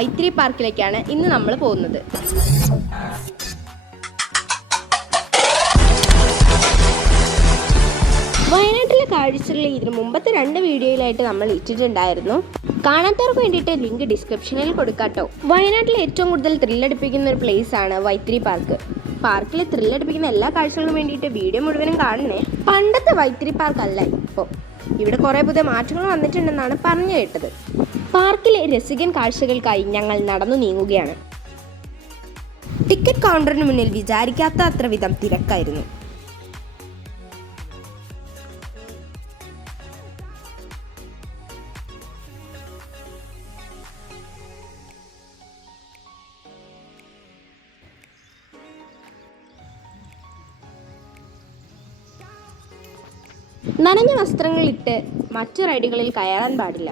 വൈത്തിരി പാർക്കിലേക്കാണ് ഇന്ന് നമ്മൾ പോകുന്നത്. വയനാട്ടിലെ കാഴ്ചകൾ ഇതിന് മുമ്പത്തെ 2 വീഡിയോയിലായിട്ട് നമ്മൾ ഇട്ടിട്ടുണ്ടായിരുന്നു. കാണാത്തവർക്ക് വേണ്ടിയിട്ട് ലിങ്ക് ഡിസ്ക്രിപ്ഷനിൽ കൊടുക്കാട്ടോ. വയനാട്ടിലെ ഏറ്റവും കൂടുതൽ ത്രില്ലടിപ്പിക്കുന്ന ഒരു പ്ലേസ് ആണ് വൈത്തിരി പാർക്ക്. പാർക്കിൽ ത്രില്ലടിപ്പിക്കുന്ന എല്ലാ കാഴ്ചകൾക്കും വേണ്ടിയിട്ട് വീഡിയോ മുഴുവനും കാണണേ. പണ്ടത്തെ വൈത്തിരി പാർക്ക് അല്ല ഇപ്പോൾ. ഇവിടെ കുറേ പുതിയ മാറ്റങ്ങൾ വന്നിട്ടുണ്ടെന്നാണ് പറഞ്ഞു കേട്ടത്. പാർക്കിലെ രസികൻ കാഴ്ചകൾക്കായി ഞങ്ങൾ നടന്നു നീങ്ങുകയാണ്. ടിക്കറ്റ് കൗണ്ടറിന് മുന്നിൽ വിചാരിക്കാത്ത അത്ര വിധം തിരക്കായിരുന്നു. നനഞ്ഞ വസ്ത്രങ്ങളിട്ട് മറ്റു റൈഡുകളിൽ കയറാൻ പാടില്ല.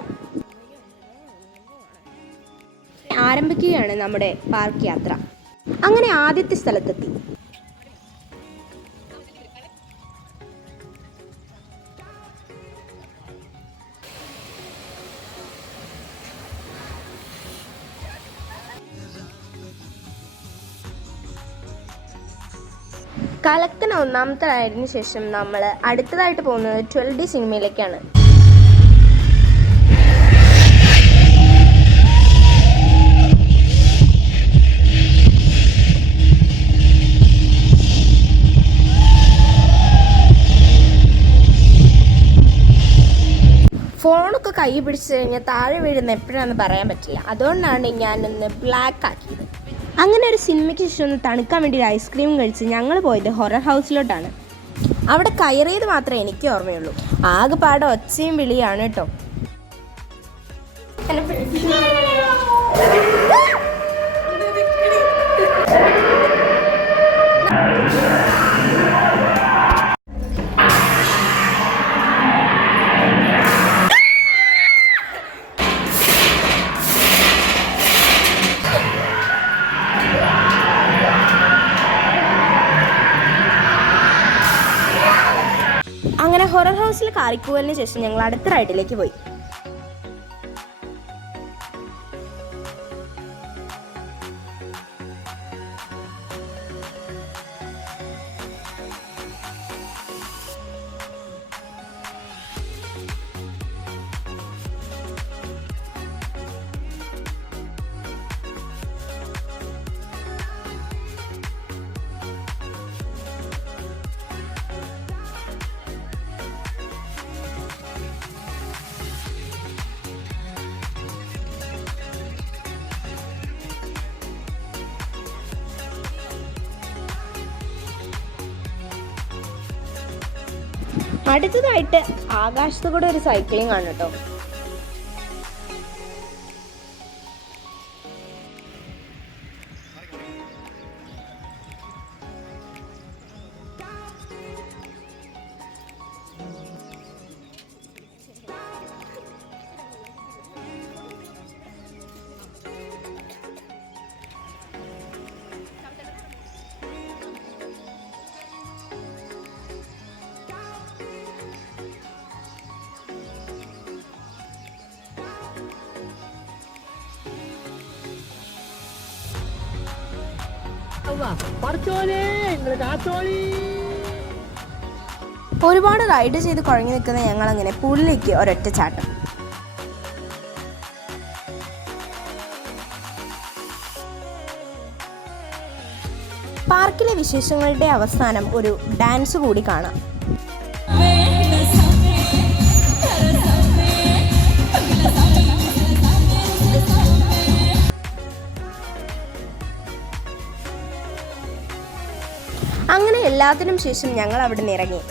ആരംഭിക്കുകയാണ് നമ്മുടെ പാർക്ക് യാത്ര. അങ്ങനെ ആദ്യത്തെ സ്ഥലത്തെത്തി. കലക്കന ഒന്നാമത്തെ റൈഡിന് ശേഷം നമ്മൾ അടുത്തതായിട്ട് പോകുന്നത് 12D സിനിമയിലേക്കാണ്. ഫോണൊക്കെ കൈ പിടിച്ചു കഴിഞ്ഞാൽ താഴെ വീഴുന്ന എപ്പോഴാണെന്ന് പറയാൻ പറ്റില്ല. അതുകൊണ്ടാണ് ഞാനൊന്ന് ബ്ലാക്ക് ആക്കിയത്. അങ്ങനെ ഒരു സിനിമയ്ക്ക് ശേഷം ഒന്ന് തണുക്കാൻ വേണ്ടി ഒരു ഐസ്ക്രീം കഴിച്ച് ഞങ്ങൾ പോയത് ഹൊറർ ഹൗസിലോട്ടാണ്. അവിടെ കയറിയത് മാത്രമേ എനിക്ക് ഓർമ്മയുള്ളൂ. ആകെപ്പാടെ ഒച്ചയും വിളിയാണ് കേട്ടോ. അങ്ങനെ ഹൊറർ ഹൗസിൽ കാറിക്കൂവലിന് ശേഷം ഞങ്ങൾ അടുത്ത റൈഡിലേക്ക് പോയി. അടുത്തതായിട്ട് ആകാശത്ത് കൂടെ ഒരു സൈക്ലിംഗ് ആണ് കേട്ടോ. ഒരുപാട് റൈഡ് ചെയ്ത് കുഴങ്ങി നിൽക്കുന്ന ഞങ്ങൾ അങ്ങനെ പൂളിലേക്ക് ഒരൊറ്റ ചാട്ടം. പാർക്കിലെ വിശേഷങ്ങളുടെ അവസാനം ഒരു ഡാൻസ് കൂടി കാണാം. അങ്ങനെ എല്ലാത്തിനും ശേഷം ഞങ്ങൾ അവിടെ നിന്ന് ഇറങ്ങി.